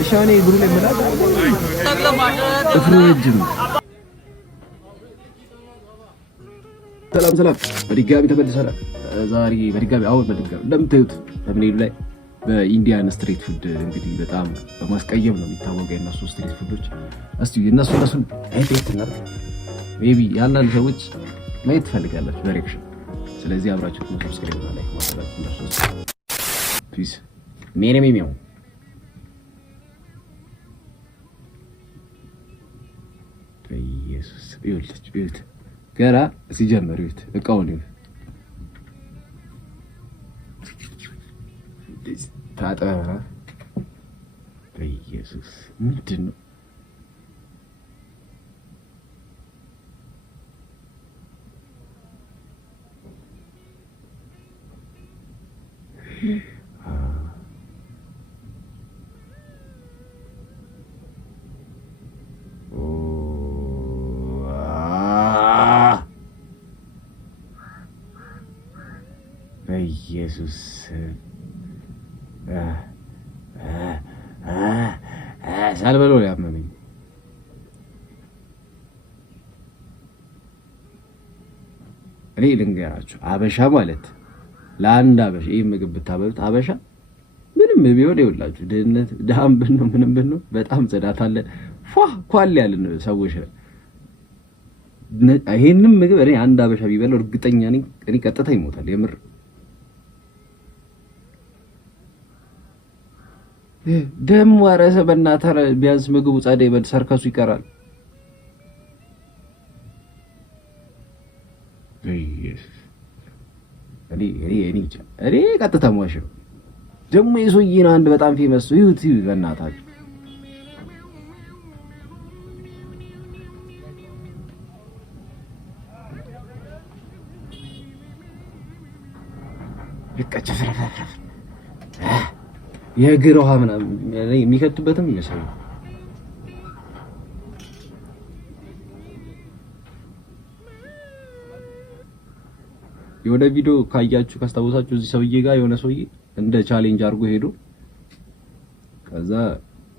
እሻኔ እግሩ ላይ መላጣ እፍረጅም ሰላም በድጋሚ ተመልሰናል። ዛሬ በድጋሚ እንደምታዩት በምኔሉ ላይ በኢንዲያን ስትሪት ፉድ እንግዲህ በጣም በማስቀየም ነው የሚታወቀው የነሱ ስትሪት ፉዶች። እስቲ የነሱን አይቴት ነው ሜቢ ያንዳንድ ሰዎች ማየት ትፈልጋላችሁ ዳይሬክሽን። ስለዚህ አብራችሁ ሰብስክራይብ እና ላይክ ማድረግ እንዳትረሱ ፕሊዝ። ሜኔሚው በኢየሱስ ይውልት ገራ ሲጀመር ይውት እቃውን ይውት ታጠራ በኢየሱስ ምንድን ነው? በኢየሱስ ሳልበለው ያመመኝ እኔ ልንገራችሁ፣ አበሻ ማለት ለአንድ አበሻ ይህ ምግብ ብታበሉት አበሻ ምንም ቢሆን ይኸውላችሁ ድህነት ድሃም ብንው ምንም ብንው በጣም ጽዳት አለ ኳል ያለን ሰዎች ይሄንን ምግብ እኔ አንድ አበሻ ቢበላው እርግጠኛ ነኝ እኔ ቀጥታ ይሞታል። የምር ደም ወረሰ በእናትህ ቢያንስ ምግቡ ጸደይ በል ሰርከሱ ይቀራል። እኔ ቀጥታ ሟሽው ደግሞ የሶይና አንድ በጣም ፌመስ ዩቲዩብ በእናታችሁ ልቀጭ ፍረፈረ የእግር ውሃ ምናምን የሚከቱበትም ይመስላል። የወደ ቪዲዮ ካያችሁ ካስታወሳችሁ እዚህ ሰውዬ ጋር የሆነ ሰውዬ እንደ ቻሌንጅ አድርጎ ሄዶ ከዛ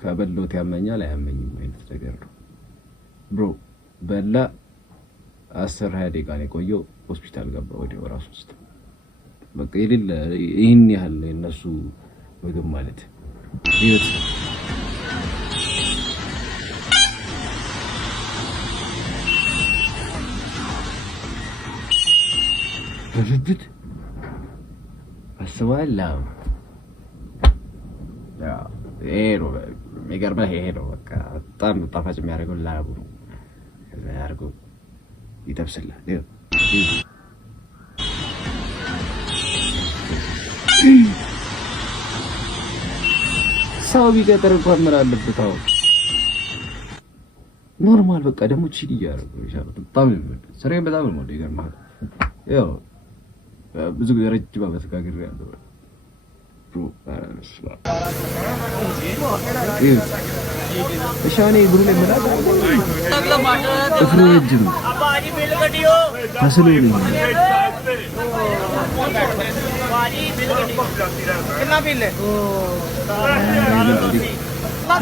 ከበሎት ያመኛል አያመኝም አይነት ነገር ነው ብሮ በላ 10-20 ደቂቃ ነው የቆየው። ሆስፒታል ገባ ወዲያው ራሱ ውስጥ በቃ የሌለ ይሄን ያህል እነሱ ምግብ ማለት ህይወት በፍት አስባለሁ። ነው የሚገርምህ ይሄ ነው በቃ በጣም ጣፋጭ የሚያደርገው ላቡ ነው። ከዛ ያርገው ይጠብስልሃል። ሰው ቢቀጥር እንኳን ምን አለበት? አሁን ኖርማል በቃ ደግሞ ቺሊ እያደረገው ይሻላል። በጣም ስራዬን በጣም ነው ማለት ይገርምሃል። ያው ብዙ ጊዜ ረጅም ዓመት ጋግሬያለሁ። እሻኔ እግሩ ላይ መላጣ እፍረጅም ታስሎኝ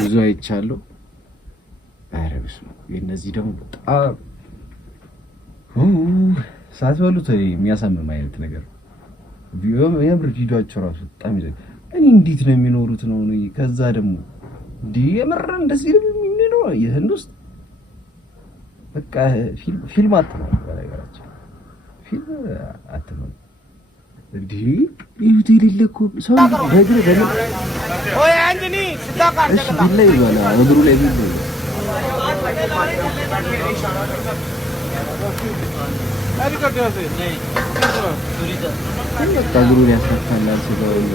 ብዙ አይቻለሁ። ኧረ በስመ አብ የእነዚህ ደግሞ በጣም ሳትበሉት የሚያሳምም አይነት ነገር የምር ቪዲዮአቸው ራሱ በጣም ይዘ እኔ እንዴት ነው የሚኖሩት ነው። ከዛ ደግሞ የምር እንደዚህ ነው የሚኖረው የህንድ ውስጥ በቃ ፊልም አትመጣ ነገራችን ፊልም አትመጣ ይሁት የሌለ እኮ ሰው በእግር በለ ኦይ አንጂኒ ስታቃር ላይ ይባላ እግሩ ላይ ቢል እግሩ ላይ ያስፈታላል ስለሆነ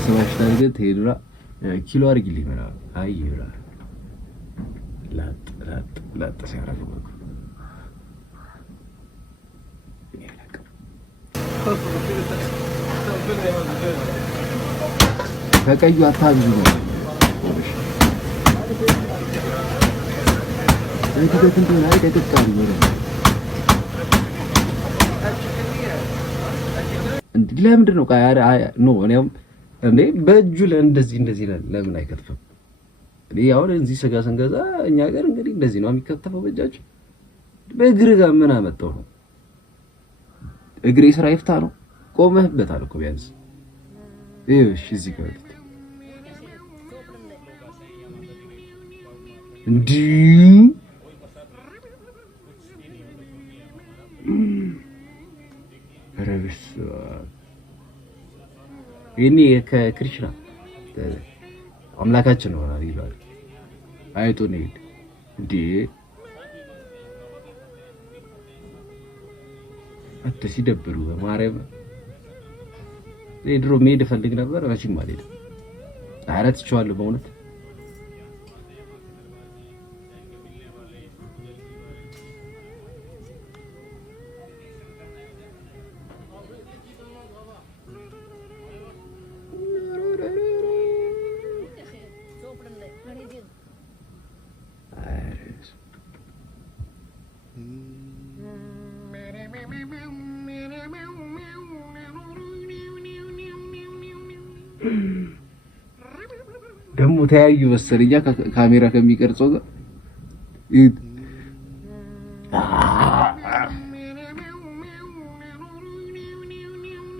ስማሽ ታርገት ሄዱራ ኪሎ አድርጊልኝ ምናምን አይ ይብራ ላጥ ሲያረግ ነው ከቀዩ አታብዙ ነው አይተት እንደሆነ አይተቀጣሪ ነው እንዴ ለምንድን ነው ኖ እኔም እንዴ በእጁ እንደዚህ ለምን አይከትፍም? እኔ አሁን እዚህ ስጋ ስንገዛ እኛ ሀገር እንግዲህ እንደዚህ ነው የሚከተፈው በእጃቸው። በእግር ጋር ምን አመጣው ነው? እግሬ ስራ ይፍታ ነው። ቆመህበታል እኮ ቢያንስ እሺ እዚህ ጋር እንዲ ረብስ ይሄኔ ከክርስቲና አምላካችን ነው ይላል አይቶ ነው እንዴ ሲደብሩ በማርያም ድሮ መሄድ እፈልግ ነበር መቼም አልሄድም። አረት ይቻላል በእውነት ደግሞ ተያዩ መሰለኛ ካሜራ ከሚቀርጸው ጋር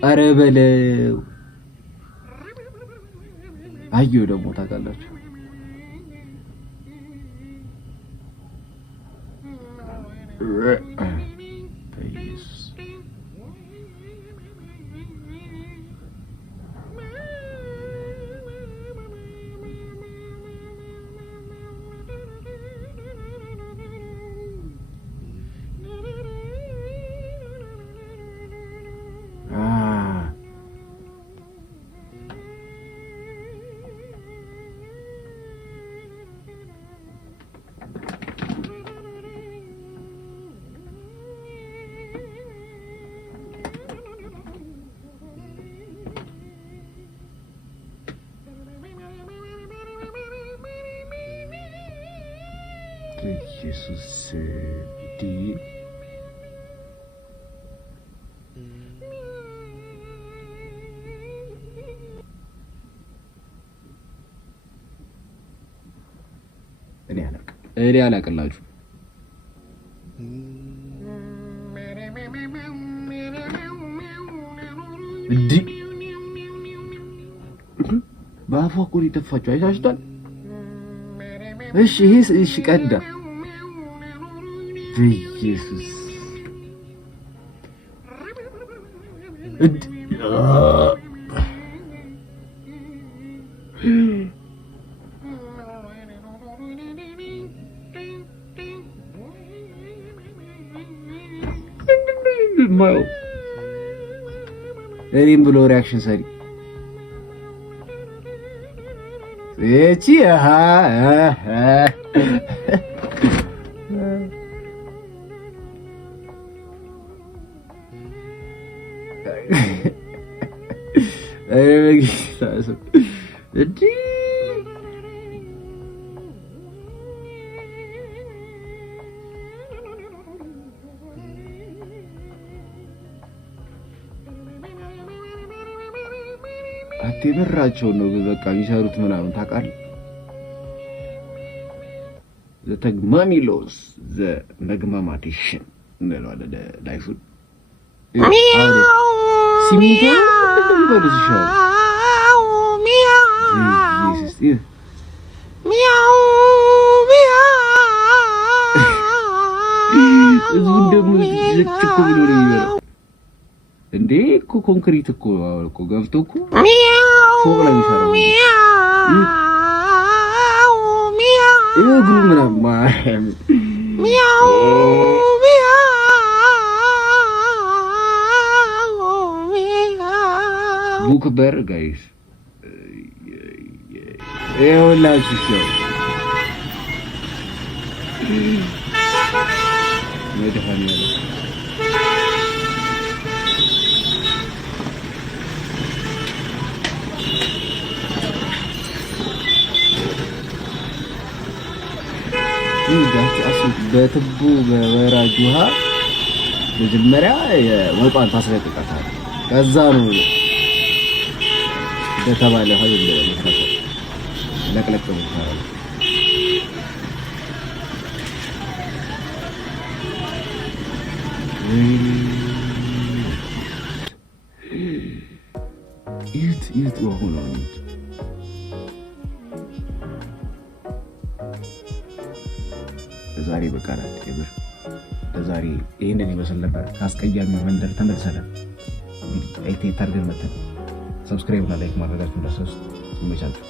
ኧረ በለው አየሁ ደግሞ ታውቃላችሁ ኢየሱስ ዲ እኔ አላቅላችሁ እንዴ በአፏ እኮ የተፋቸው አይታችኋል? እሺ እሺ ቀዳ በኢየሱስ እኔም ብሎ ሪያክሽን ሰሪ እቺ አትበራቸው ነው በቃ የሚሰሩት ምናምን ታውቃለህ። ዘተግማሚሎስ ዘመግማማቲሽን እንለዋለን ላይፉን ሲሚንቶ እንደሚበሉት ይሻላል። ሚያው እዚህ ደግሞ ዝቅ ብሎ ነው የሚበላው እንዴ እኮ ኮንክሪት እኮ ገብቶ እኮ ፎቅ ላይ የሚሰራው እግሩ ምናምን ማርያም ቡክበር ጋይስ ይኸውላችሁ ሸው መድኃኒዓለም በትቡ በወራጅ ውሃ መጀመሪያ ወጧን ታስለቅቃታል። ከዛ ነው በተባለ ኃይል ለቅለቅ ብታረግ ይት ሆኖ ዛሬ በቃላት የብር ለዛሬ ይሄንን ይመስል ነበር። ካስቀያሚ መንደር ተመልሰናል። እንግዲህ አይቴ ታርገን መተን ሰብስክራይብ እና ላይክ ማድረጋችሁን እንዳትረሱ። ይመቻችሁ።